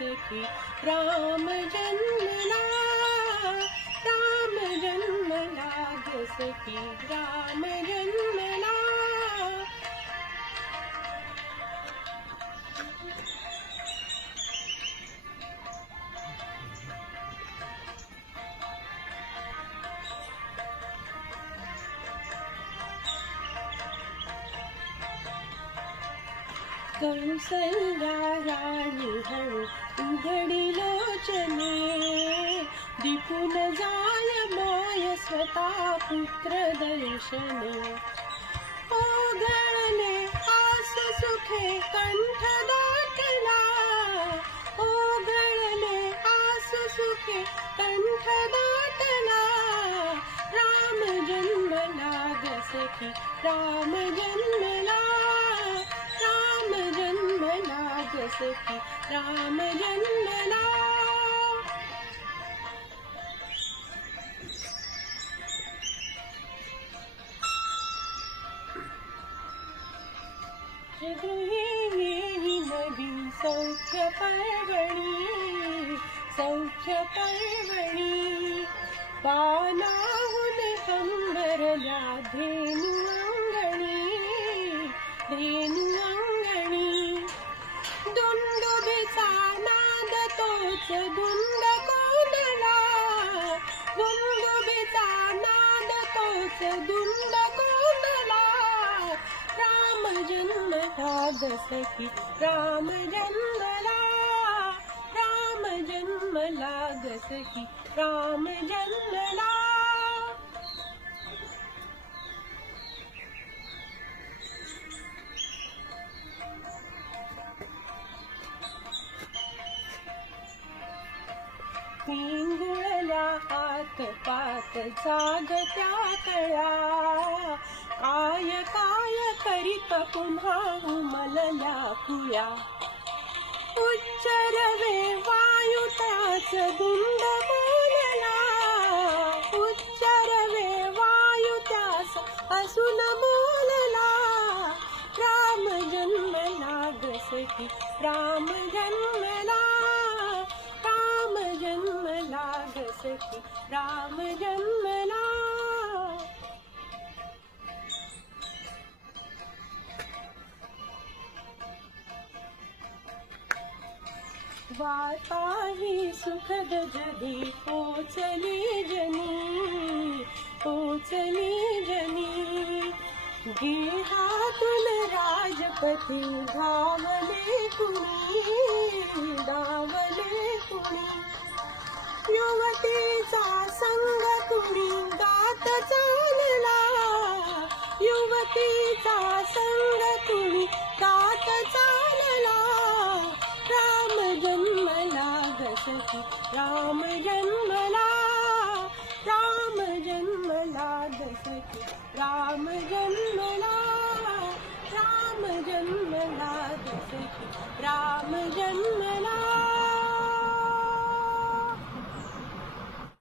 की राम जन्मला, राम जन्मला जसे की राम जन्मला. कौसल्या राणी हळू उघडी लोचने, दिपून जाय माय स्वतः पुत्र दर्शने. ओघळले आस सुखे कंठ दाटला, ओघळले आस सुखे कंठ दाटला. राम जन्मला जसे की राम जन्मला, राम जन्मला जसे की राम जन्मला. गृहिणी नवी सौख्य पर्वणी, सौख्य पर्वणी. पानाहून कंबरल्या धेनु अंगणी, धेनु अंगणी. दुंदुभीचा नाद तोच दुंद कोंदला, दुंदुभीचा नाद तोच दुंद कोंदला. राम जन्मला जसे की राम जन्मला, राम जन्मला जसे की राम जन्मला. पिंगुळल्या हात पात जागत्या कळ्या, काय काय करीत पुन्हा उमलल्या कुया. उच्चरवे वायू त्याच दुंद बोलला, उच्चरवे वायू त्यास असून बोलला. राम जन्मला जसे की राम जन्मला, राम जन्मला जसे की राम जन्मला. वार्ता ही सुखद जगी पोचली जनी, पोचली जनी. गेहातून राजपती धावले कुणी, धावले कुणी. युवतीचा संग कुणी गात चालला, युवतीचा संग कुणी गात चालला. राम जन्मला जसे की राम जन्मला, राम जन्मला जसे की राम जन्मला, राम जन्मला जसे की राम जन्मला.